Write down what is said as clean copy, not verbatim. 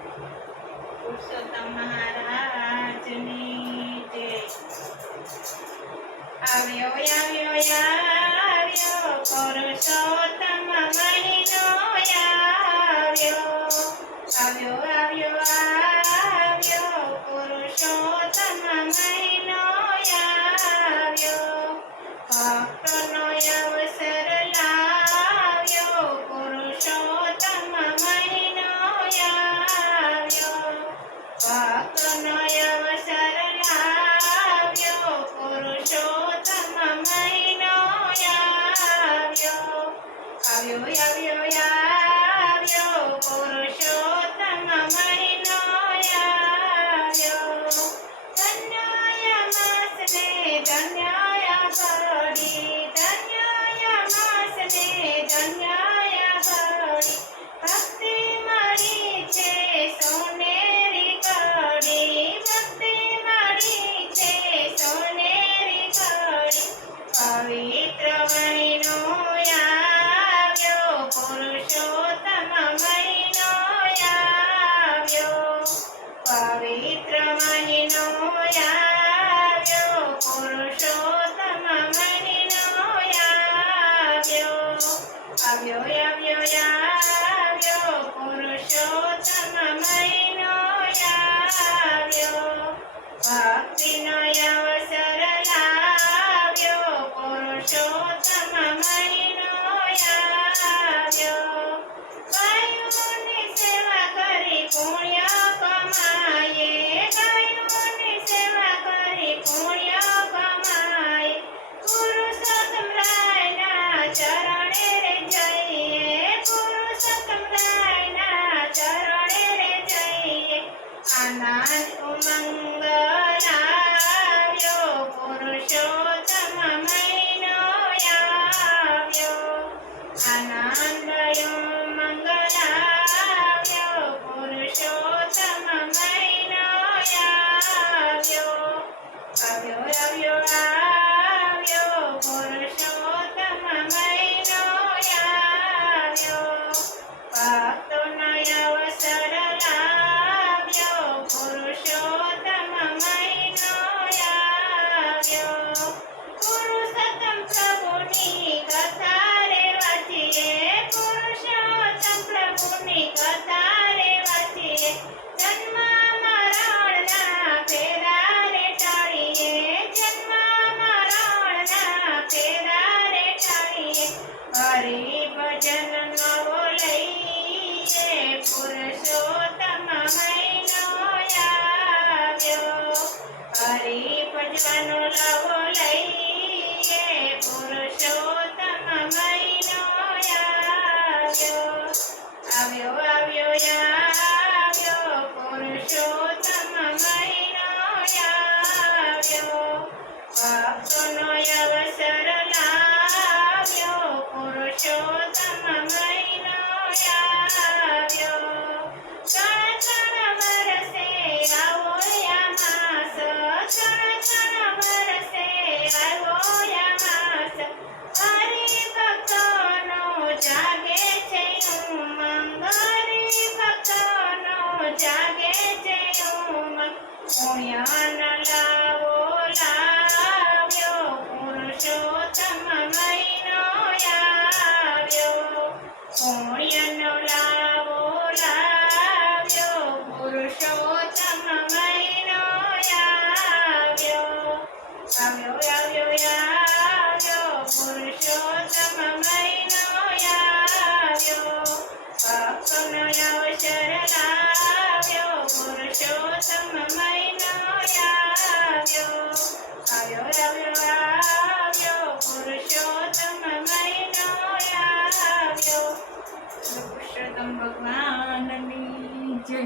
પુરુષોત્તમ મહારાજની જય। આવ્યો આવ્યો આવ્યો પુરુષોત્તમ મહિનો આવ્યો આવ્યો આવ્યો આવ્યો પુરુષોત્તમ મહિનો આવ્યો ભક્તનો અવસર લાવ્યો પુરુષોત્તમ મહિનો આવ્યો ભક્તનો અવસર લાવ્યો પુરુષોત્તમ મહિનો આવ્યો આવ્યો આવ્યો આવ્યો પુરુષોત્તમ મહિનો આવ્યો ધન્યય માસને ધન્યય ઘડી ધન્યય માસને ધન્યય ઘડી ભક્તિ મળી છે સોનેરી કડી ભક્તિ મળી છે સોનેરી કડી પવિત્ર મહિનો આવ્યો પુરુષોત્તમ મહિનો આવ્યો પવિત્ર મહિનો આવ્યો પુરુષોત્તમ મહિનો આવ્યો આવ્યો આવ્યો આવ્યો પુરુષોત્તમ મહિનો આવ્યો ભક્તિનો અવસર લાવ્યો પુરુષોત્તમ મહિનો આવ્યો ગાયોની સેવા કરી પુણ્ય કમાયે ગાયોની સેવા કરી પુણ્ય કમાયે પુરુષોત્તમ રાયના ચરણે રે જઈએ પુરુષોત્તમ રાયના ચરણે રે જઈએ આનંદ ઉમંગ લાવ્યો પુરુષોત્તમ મહિનો આવ્યો આનંદ ઉમંગ લાવ્યો પુરુષોત્તમ મહિનો આવ્યો આવ્યો આવ્યો આવ્યો પુરુષોત્તમ મહિનો આવ્યો ભક્તોનો અવસર લાવ્યો પુરુષોત્તમ મહિનો આવ્યો પુરુષોત્તમ પ્રભુની કથા રે વાંચીએ પુરુષોત્તમ પ્રભુની કથા રે વાંચીએ જન્મ મરણના ફેરા રે ટાળીએ જન્મ મરણના ફેરા રે ટાળીએ હરિ ભજન નવો લઈએ પુરુષોત્તમ મહિનો આવ્યો હરિ ભજન નવો લઈએ પુરુષોત્તમ મહિનો આવ્યો આવ્યો આવ્યો આવ્યો પુરુષોત્તમ મહિનો આવ્યો ભક્તોનો અવસર લાવ્યો પુરુષોત્તમ મહિનો આવ્યો ક્ષણ ક્ષણ વરસે આવો યામાસ ક્ષણ ક્ષણ વરસે આવો યામાસ હરિભક્તોનો જાગે છે ઉમંગ હરિભક્તોનો જાગે છે ઉમંગ પુણ્યનો લાવો લાવ્યો પુરુષોત્તમ મહિનો આવ્યો પુણ્યનો લાવો લાવ્યો પુરુષોત્તમ મહિનો આવ્યો આવ્યો આવ્યો આવ્યો પુરુષોત્તમ મહિનો આવ્યો ભક્તોનો અવસર લાવ્યો પુરુષોત્તમ મહિનો આવ્યો આવ્યો આવ્યો આવ્યો પુરુષોત્તમ મહિનો આવ્યો પુરુષોત્તમ ભગવાનની જય।